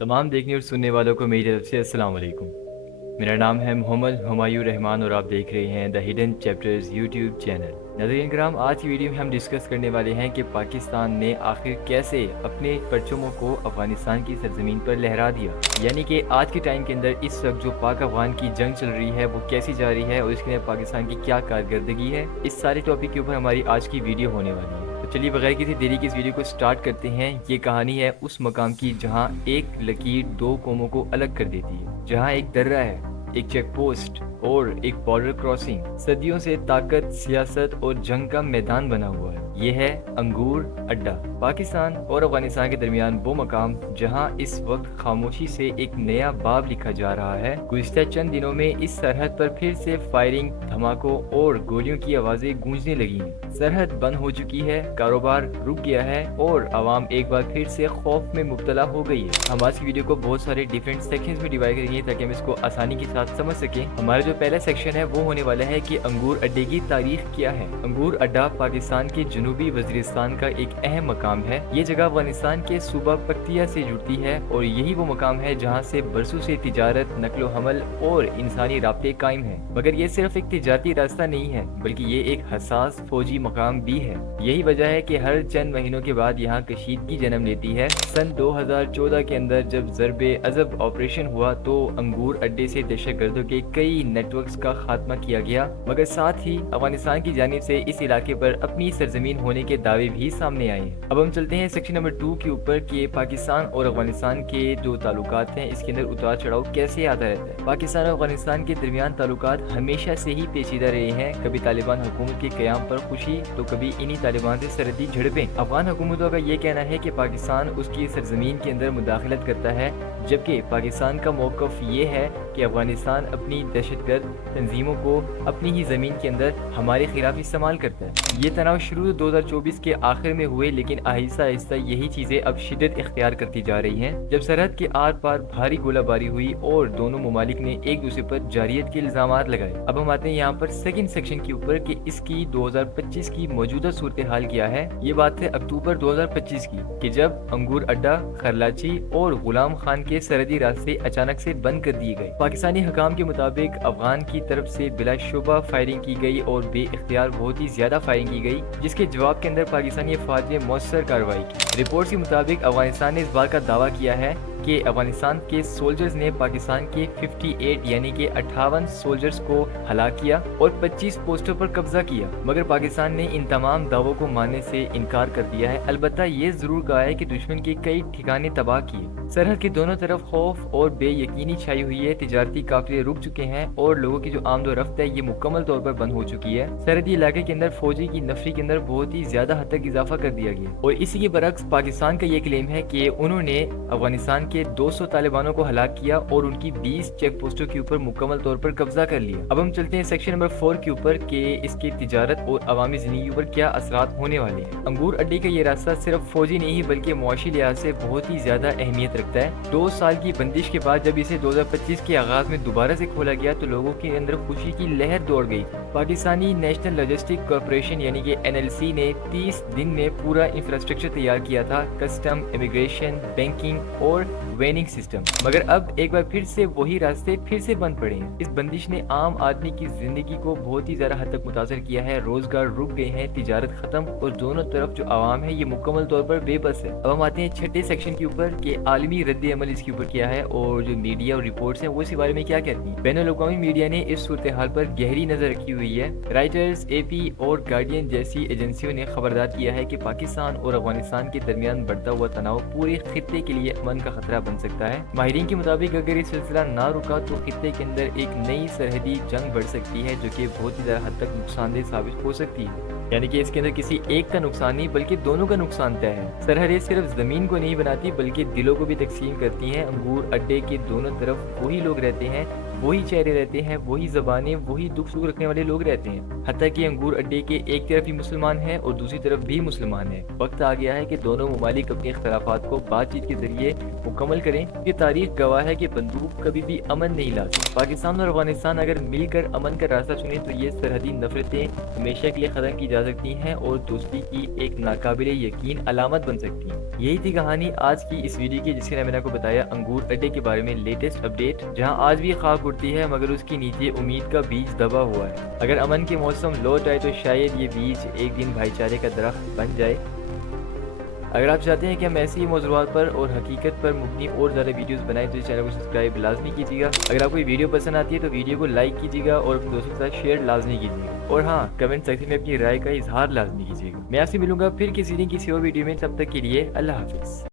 तमाम देखने और सुनने वालों को मेरी तरफ से अस्सलाम वालेकुम। मेरा नाम है मोहम्मद हुमायूं रहमान और आप देख रहे हैं the hidden chapters YouTube channel. नाज़रीन करम, आज की वीडियो में हम डिस्कस करने वाले हैं कि पाकिस्तान ने आखिर कैसे अपने परचमों को अफगानिस्तान की सरजमीन पर लहरा दिया। यानी कि आज के टाइम के अंदर इस वक्त जो पाक अफगान की जंग चल रही है वो कैसी जा रही है और इसके अंदर पाकिस्तान की क्या कारकर्दगी है, इस सारे टॉपिक के ऊपर हमारी आज की वीडियो होने वाली है। तो चलिए बगैर किसी देरी के इस वीडियो को स्टार्ट करते हैं। ये कहानी है उस मकाम की जहाँ एक लकीर दो कौमों को अलग कर देती है, जहाँ एक दर्रा है, एक चेक पोस्ट और एक बॉर्डर क्रॉसिंग सदियों से ताकत, सियासत और जंग का मैदान बना हुआ है। ये है अंगूर अड्डा, पाकिस्तान और अफगानिस्तान के दरमियान वो मकाम जहां इस वक्त खामोशी से एक नया बाब लिखा जा रहा है। गुज़िश्ता चंद दिनों में इस सरहद पर फिर से फायरिंग, धमाकों और गोलियों की आवाजें गूंजने लगी हैं। सरहद बंद हो चुकी है, कारोबार रुक गया है और आवाम एक बार फिर से खौफ में मुब्तला हो गई है। हम आज की वीडियो को बहुत सारे डिफरेंट सेक्शंस में डिवाइड करेंगे ताकि हम इसको आसानी के साथ समझ सकें। हमारा जो पहला सेक्शन है वो होने वाला है कि अंगूर अड्डे की तारीख क्या है। अंगूर अड्डा पाकिस्तान के जनूबी वजीरिस्तान का एक अहम मकाम है। ये जगह अफगानिस्तान के सूबा पक्तिया से जुड़ती है और यही वो मकाम है जहाँ से बरसों से तिजारत, नकलो हमल और इंसानी राब्ते कायम है। मगर ये सिर्फ एक तिजारती रास्ता नहीं है बल्कि ये एक हसास फौजी मकाम भी है। यही वजह है कि हर चंद महीनों के बाद यहाँ कशीदगी जन्म लेती है। सन 2014 के अंदर जब ज़रबे अज़ब ऑपरेशन हुआ तो अंगूर अड्डे से दहशतगर्दों के कई नेटवर्क्स का खात्मा किया गया, मगर साथ ही अफगानिस्तान की जानिब से इस इलाके पर अपनी सरजमीन होने के दावे भी सामने आए हैं। अब हम चलते हैं सेक्शन नंबर 2 के ऊपर कि पाकिस्तान और अफगानिस्तान के जो ताल्लुकात हैं इसके अंदर उतार चढ़ाव कैसे आता रहता है। पाकिस्तान और अफगानिस्तान के दरमियान ताल्लुकात हमेशा से ही पेचीदा रहे हैं। कभी तालिबान हुकूमत के क़याम पर खुशी तो कभी इन्हीं तालिबान से सरहदी झड़पें। अफगान हुकूमतों का ये कहना है कि पाकिस्तान उसकी सरजमीन के अंदर मुदाखलत करता है, जबकि पाकिस्तान का मौक़िफ़ ये है कि अफगानिस्तान अपनी दहशतगर्द तंजीमों को अपनी ही ज़मीन के अंदर हमारे खिलाफ इस्तेमाल करता है। ये तनाव शुरू 2024 के आखिर में हुए, लेकिन आहिस्ता आहिस्ता यही चीज़ें अब शिद्दत इख्तियार करती जा रही हैं। जब सरहद के आर पार भारी गोलाबारी हुई और दोनों ममालिक ने एक दूसरे पर जारियत के इल्ज़ामात लगाए। अब हम आते हैं यहाँ पर सेकंड सेक्शन के ऊपर कि इसकी 2025 की मौजूदा सूरत हाल क्या है। ये बात है अक्टूबर 2025 की कि जब अंगूर अड्डा, खरलाची और गुलाम खान के सरहदी रास्ते अचानक से बंद कर दिए गए। पाकिस्तानी हुकाम के मुताबिक अफगान की तरफ से बिलाशुबा फायरिंग की गई और बे इख्तियार बहुत ही ज्यादा फायरिंग की गई, जिसके जवाब के अंदर पाकिस्तानी अफवाज ने मौसर कार्रवाई की। रिपोर्ट के मुताबिक अफगानिस्तान ने इस बात का दावा किया है कि अफगानिस्तान के सोल्जर्स ने पाकिस्तान के 58 यानी कि 58 सोल्जर्स को हलाक किया और 25 पोस्टों पर कब्जा किया, मगर पाकिस्तान ने इन तमाम दावों को मानने से इनकार कर दिया है। अलबत्ता ये जरूर कहा है कि दुश्मन के कई ठिकाने तबाह किए। सरहद की दोनों तरफ खौफ और बेयकीनी छाई हुई है। तिजारती काफिले रुक चुके हैं और लोगों की जो आमदोरफ्त है ये मुकम्मल तौर पर बंद हो चुकी है। सरहदी इलाके के अंदर फौजी की नफरी के अंदर बहुत ही ज्यादा हद तक इजाफा कर दिया गया और इसी के बरक्स पाकिस्तान का ये क्लेम है कि उन्होंने अफगानिस्तान के 200 तालिबानों को हलाक किया और उनकी 20 चेक पोस्टों के ऊपर मुकम्मल तौर पर कब्जा कर लिया। अब हम चलते हैं सेक्शन नंबर 4 के ऊपर कि इसकी तिजारत और अवामी जिंदगी पर क्या असरात होने वाले हैं। अंगूर अड्डे का ये रास्ता सिर्फ फौजी नहीं बल्कि मुआशी लिहाज से बहुत ही ज्यादा अहमियत रखता है। 2 साल की बंदिश के बाद जब इसे 2025 के आगाज में दोबारा से खोला गया तो लोगों के अंदर खुशी की लहर दौड़ गई। पाकिस्तानी नेशनल लॉजिस्टिक कॉर्पोरेशन यानी कि NLC ने 30 दिन में पूरा इंफ्रास्ट्रक्चर तैयार किया था, कस्टम, इमिग्रेशन, बैंकिंग और वेनिंग सिस्टम। मगर अब एक बार फिर से वही रास्ते फिर से बंद पड़े हैं। इस बंदिश ने आम आदमी की जिंदगी को बहुत ही ज्यादा हद तक मुतासर किया है। रोजगार रुक गए हैं, तिजारत खत्म और दोनों तरफ जो आवाम है ये मुकम्मल तौर पर बेबस है। अब हम आते हैं छठे सेक्शन के ऊपर कि आलमी रद्द अमल इसके ऊपर क्या है और जो मीडिया और रिपोर्ट्स हैं वो इस बारे में क्या कहती है। बैनुल-अक़वामी मीडिया ने इस सूरत हाल पर गहरी नजर रखी हुई है। राइटर्स, AP और गार्डियन जैसी एजेंसियों ने खबरदार किया है कि पाकिस्तान और अफगानिस्तान के दरमियान बढ़ता हुआ तनाव पूरे खित्ते के लिए अमन का खतरा बन सकता है। माहिरीन के मुताबिक अगर ये सिलसिला ना रुका तो खित्ते के अंदर एक नई सरहदी जंग बढ़ सकती है जो कि बहुत ही ज्यादा हद तक नुकसानदेह साबित हो सकती है। यानी कि इसके अंदर किसी एक का नुकसान नहीं बल्कि दोनों का नुकसान तय है। सरहदें सिर्फ जमीन को नहीं बनाती बल्कि दिलों को भी तकसीम करती हैं। अंगूर अड्डे के दोनों तरफ वही लोग रहते हैं वही चेहरे रहते हैं, वही ज़बानें, वही दुख सुख रखने वाले लोग रहते हैं। हत्ता कि अंगूर अड्डे के एक तरफ ही मुसलमान हैं और दूसरी तरफ भी मुसलमान हैं। वक्त आ गया है कि दोनों ममालिक अपने इख्तलाफात को बातचीत के जरिए मुकम्मल करें। ये तारीख गवाह है कि बंदूक कभी भी अमन नहीं लाती। पाकिस्तान और अफगानिस्तान अगर मिलकर अमन का रास्ता चुने तो ये सरहदी नफरतें हमेशा के लिए ख़त्म की जा सकती हैं और दोस्ती की एक नाकाबिले यकीन अलामत बन सकती हैं। यही थी कहानी आज की इस वीडियो की, जिसके मैंने आपको बताया अंगूर अड्डे के बारे में लेटेस्ट अपडेट, जहां आज भी खाक उड़ती है मगर उसके नीचे उम्मीद का बीज दबा हुआ है। अगर अमन के मौसम लौट आए तो शायद ये बीज एक दिन भाईचारे का दरख्त बन जाए। अगर आप चाहते हैं कि हम ऐसी ही मौज़ूआत पर और हकीकत पर मुबनी और ज़्यादा वीडियोस बनाएं तो इस चैनल को सब्सक्राइब लाजमी कीजिएगा। अगर आपको ये वीडियो पसंद आती है तो वीडियो को लाइक कीजिएगा और अपने दोस्तों के साथ शेयर लाजमी कीजिएगा। और हाँ, कमेंट सेक्शन में अपनी राय का इजहार लाजमी कीजिएगा। मैं आपसे मिलूंगा फिर किसी दिन किसी और वीडियो में, तब तक के लिए अल्लाह हाफिज़।